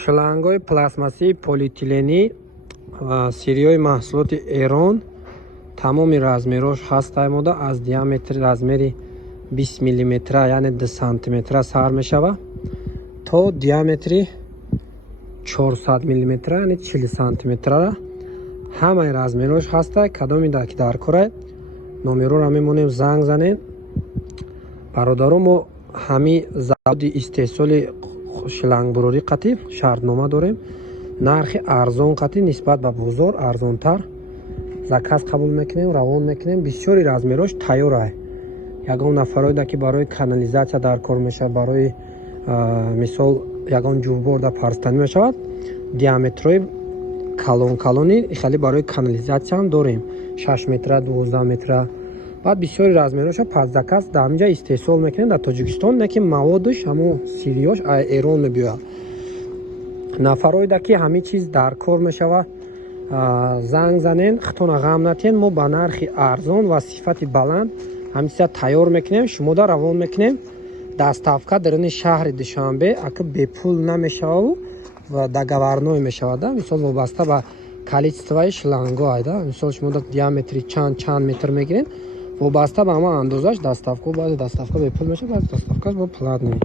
шлангҳои пластмассии полиэтиленӣ серияи маҳсулоти Эрон тамоми размерош ҳастай мода аз диаметри размери 20 мм яъне 2 см сар мешавад то диаметри 400 мм яъне 40 см ҳамаи размерош ҳастай. Кадоми ки дар корай номероро мемонем занг занед. бародаро, мо ҳами заводи истеҳсоли шлангбурорӣ қатӣ шартнома дорем. нархи арзон қатӣ нисбат ба бозор арзонтар заказ қабул мекунем, равон мекунем. бисёри размерош тайёрай. ягон нафароида ки барои канализатсия дар кор мешавад, барои мисол ягон ҷӯбборда парстанӣ мешавад, диаметрои калони хеле барои канализатсия ҳам дорем. 6 метра, 12 метра. баъд бисёри размероша пас заказ дар ҳамҷа истеҳсол мекунем дар Тоҷикистон, неки маводаш ҳамон сирияш Эрон мебиёяд. нафароида ки ҳамин чиз дар кор мешавад, занг занен, хитона ғам натиҳен. мо ба нархи арзон ва сифати баланд ҳамин чиза тайёр мекунем, шумода равон мекунем. доставка дарони шаҳри Душанбе ака бепул намешавад ва договорной мешавад. мисол вобаста ба количествои шлангҳо айда, мисол шумо диаметри чанд метр мегиред, вобаста ба ҳамон андозаш доставка, баъди доставка бепул мешавад, баъди доставкаш бо платный.